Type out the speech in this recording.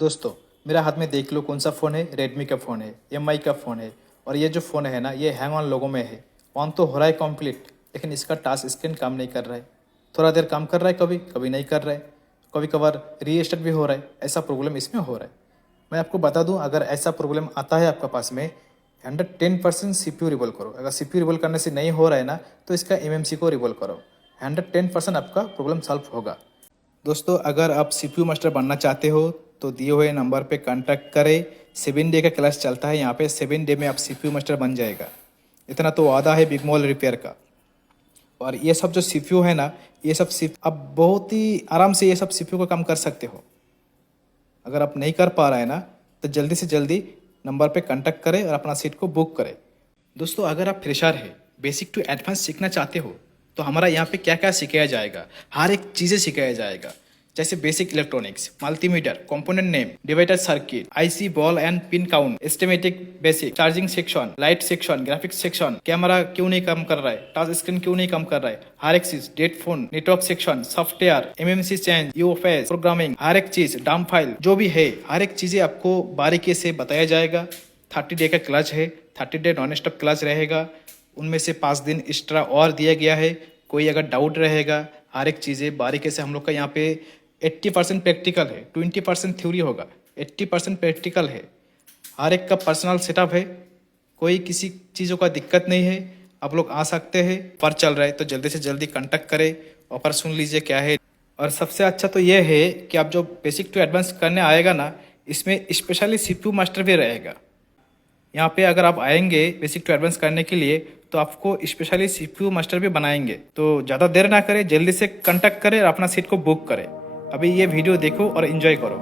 दोस्तों, मेरा हाथ में देख लो कौन सा फ़ोन है। रेडमी का फ़ोन है, एमआई का फ़ोन है। और ये जो फ़ोन है ना, ये हैंग ऑन लोगों में है। ऑन तो हो रहा है कंप्लीट, लेकिन इसका टच स्क्रीन काम नहीं कर रहा है। थोड़ा देर काम कर रहा है, कभी कभी नहीं कर रहा है, कभी कभार रीस्टार्ट भी हो रहा है। ऐसा प्रॉब्लम इसमें हो रहा है। मैं आपको बता दूं, अगर ऐसा प्रॉब्लम आता है आपका पास में, 110% CPU रिवॉल्व करो। अगर CPU रिवॉल्व करने से नहीं हो रहा है ना, तो इसका eMMC को रिवॉल्व करो। 110% आपका प्रॉब्लम सॉल्व होगा। दोस्तों, अगर आप CPU मास्टर बनना चाहते हो तो दिए हुए नंबर पे कांटेक्ट करें। 7 डे का क्लास चलता है यहाँ पे। 7 डे में आप CPU मास्टर बन जाएगा। इतना तो वादा है बिग मॉल रिपेयर का। और ये सब जो CPU है ना, ये सब आप बहुत ही आराम से ये सब CPU का काम कर सकते हो। अगर आप नहीं कर पा रहे हैं ना, तो जल्दी से जल्दी नंबर पे कांटेक्ट करें और अपना सीट को बुक करें। दोस्तों, अगर आप फ्रेशर है, बेसिक टू एडवांस सीखना चाहते हो, तो हमारा यहाँ पे क्या क्या सिखाया जाएगा, हर एक चीज़ें सिखाया जाएगा। जैसे basic electronics, multimeter, component name, divider circuit, IC ball and pin count, schematic basic, charging section, light section, graphics section, camera क्यों नहीं काम कर रहा है, टच स्क्रीन क्यों नहीं काम कर रहा है, हर एक चीज, dead phone, network section, software, MMC change, UFS, programming, हर एक चीज, डाम फाइल जो भी है, हर एक चीजें आपको बारीकी से बताया जाएगा। 30 डे का क्लास है, 30 डे नॉन स्टॉप क्लास रहेगा। उनमें से 5 दिन एक्स्ट्रा और दिया गया है। कोई अगर डाउट रहेगा, हर एक चीज़ें बारीकी से हम लोग का यहाँ पे 80% प्रैक्टिकल है, 20% थ्योरी होगा, 80% प्रैक्टिकल है। हर एक का पर्सनल सेटअप है, कोई किसी चीज़ों का दिक्कत नहीं है। आप लोग आ सकते हैं। ऑफर चल रहा है तो जल्दी से जल्दी कांटेक्ट करें। ऑफर सुन लीजिए क्या है। और सबसे अच्छा तो ये है कि आप जो बेसिक टू एडवांस करने आएगा ना, इसमें स्पेशली CPU मास्टर भी रहेगा। यहाँ पे अगर आप आएंगे बेसिक टू एडवांस करने के लिए, तो आपको स्पेशली CPU मास्टर भी बनाएंगे। तो ज़्यादा देर ना करें, जल्दी से कांटेक्ट करें और अपना सीट को बुक करें। अभी ये वीडियो देखो और एंजॉय करो।